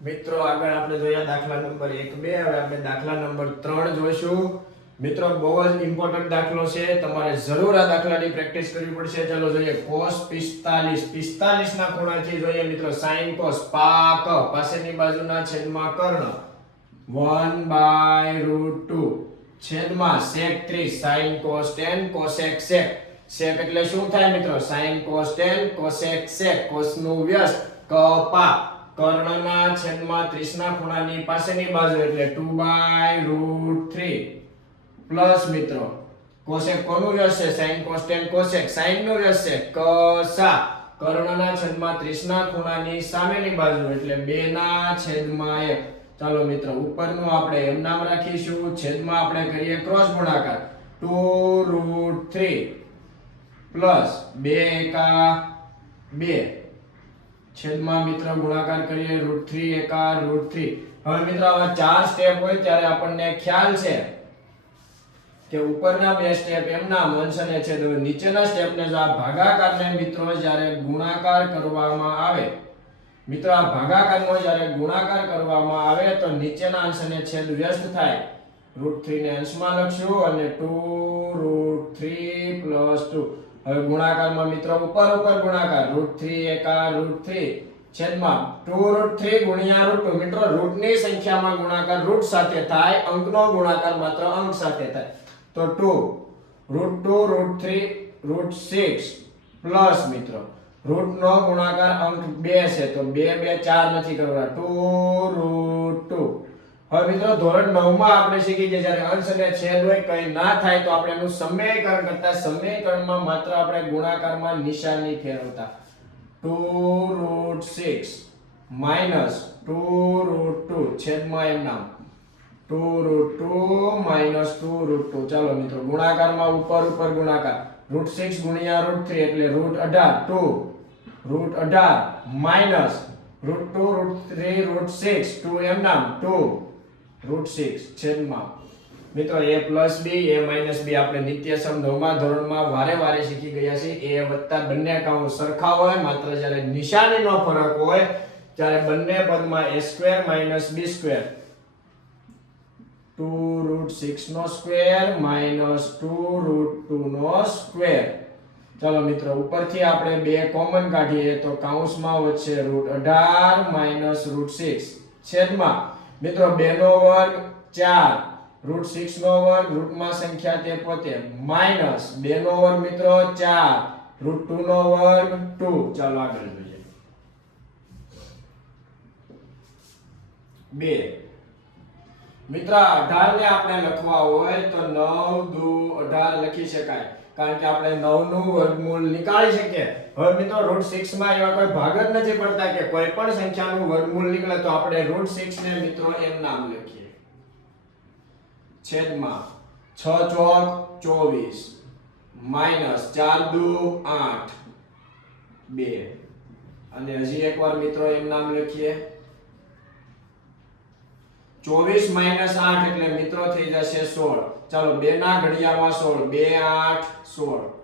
મિત્રો આગળ આપણે જોયા દાખલા નંબર 1 2 હવે આપણે દાખલા નંબર 3 જોઈશું મિત્રો બહુ જ ઇમ્પોર્ટન્ટ દાખલો છે તમારે જરૂર આ દાખલાની પ્રેક્ટિસ કરવી પડશે ચાલો જોઈએ cos 45 ના ખૂણાથી જોઈએ મિત્રો sin cos પાક પાસેની બાજુના છેદમાં કર્ણ 1/√2 છેદમાં sec 3 sin cos 10 cosec sec sec એટલે શું થાય મિત્રો sin cos 10 cosec sec cos નું વ્યસ્ત કપા કર્ણના છેદમાં 30 ના ખૂણાની પાસેની બાજુ એટલે 2/√3 પ્લસ મિત્રો cosec કોનું વ્યસ્ત છે sin cos 10 cosec sin નું વ્યસ્ત છે કસા કર્ણના છેદમાં 30 ના ખૂણાની સામેની બાજુ એટલે 2/1 ચાલો મિત્રો ઉપરનું આપણે એમ નામ રાખીશું છેદમાં આપણે કરીએ ક્રોસ ગુણાકાર 2√3 પ્લસ 2 એકા 2 છેદમાં મિત્રો ગુણાકાર કરીએ √3 એકા √3 હવે મિત્રો આવા ચાર સ્ટેપ હોય ત્યારે આપણને ખ્યાલ છે કે ઉપરના બે સ્ટેપ એમના અંશ અને છેદ હોય નીચેના સ્ટેપને જો આ ભાગાકારને મિત્રો જ્યારે ગુણાકાર કરવામાં આવે મિત્રો આ ભાગાકારનો જ્યારે ગુણાકાર કરવામાં આવે તો નીચેના અંશ અને છેદ વ્યસ્ત થાય √3 ને અંશમાં લખશું અને 2√3 2 હવે ગુણાકારમાં મિત્રો ઉપર ગુણાકાર √3 એકા √3 છેદમાં 2√3 ગુણ્યા √2 મિત્રો √ની સંખ્યામાં ગુણાકાર √, સાથે થાય અંકનો ગુણાકાર માત્ર અંક સાથે થાય તો 2 √2 √3 √6 પ્લસ મિત્રો √નો ગુણાકાર અંક 2 છે તો 2 2 4 નથી કરવા 2√2 હવે મિત્રો ધોરણ 9 માં આપણે શીખી ગયા જ્યારે અંશ અને છેદ હોય કઈ ના થાય તો આપણે એનું સમીકરણ કરતા સમીકરણમાં માત્ર આપણે ગુણાકારમાં નિશાની ફેરવતા 2√6 2√2 છેદમાં એમ નામ 2√2 2√2 ચાલો મિત્રો ગુણાકારમાં ઉપર ગુણાકાર √6 ગુણ્યા √3 એટલે √18 2 √18 √2 √3 √6 2 એમ નામ 2√6 છેદમાં મિત્રો a plus b a minus b આપણે નિત્યસમ 9મા ધોરણમાં વારે શીખી ગયા છીએ a વત્તા બંને કાઉન્સ સરખા હોય માત્ર જ્યારે નિશાનીનો ફરક હોય ત્યારે બંને પદમાં a² - b² 2√6 નો સ્ક્વેર - 2√2 નો સ્ક્વેર ચાલો મિત્રો ઉપરથી આપણે બે કોમન કાઢીએ તો કૌંસમાં વધશે √18 - √6 છેદમાં મિત્રો 2 નો વર્ગ 4 √6 નો વર્ગ રૂટમાં સંખ્યા તે પોતે માઈનસ 2 નો વર્ગ મિત્રો 4 √2 નો વર્ગ 2 ચાલો આગળ જોઈએ 2 મિત્રો 18 ને આપણે લખવા હોય તો 9 દુ 18 લખી શકાય કારણ કે આપણે 9 નું વર્ગમૂળ નીકાળી શકીએ હવે મિત્રો √6 માં એવા કોઈ ભાગ જ નથી પડતા કે કોઈ પણ સંખ્યાનું વર્ગમૂળ નીકળે તો આપણે √6 ને મિત્રો એમ નામ લખીએ છેદમાં 6 ચોક 24 માઈનસ 4 દુ 8 2 અને હજી એકવાર મિત્રો એમ નામ લખીએ 24 - 8 એટલે મિત્રો થઈ જશે 16 ચાલો 2 ના ઘડિયામાં 16 2 8 16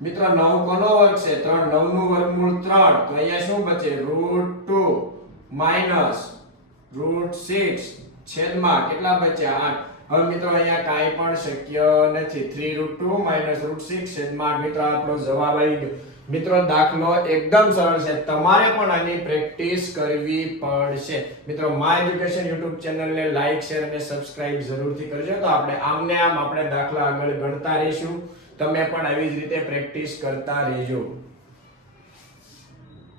મિત્રો 9 કોનો વર્ગ છે 3 9 નું વર્ગમૂળ 3 તો અહીંયા શું બચે √2 - √6 છેદમાં કેટલા બચ્યા 8 હવે મિત્રો અહીંયા કાઈ પણ શક્ય નથી 3√2 - √6 છેદમાં 8 મિત્રો આપણો જવાબ આવી ગયો મિત્રો દાખલો એકદમ સરળ છે તમારે પણ આની પ્રેક્ટિસ કરવી પડશે મિત્રો માય એજ્યુકેશન YouTube ચેનલને લાઈક શેર અને સબસ્ક્રાઇબ જરૂરથી કરજો તો આપણે આમ આપણે દાખલા આગળ ગણતા રહીશું તમે પણ આવી જ રીતે પ્રેક્ટિસ કરતા રહેજો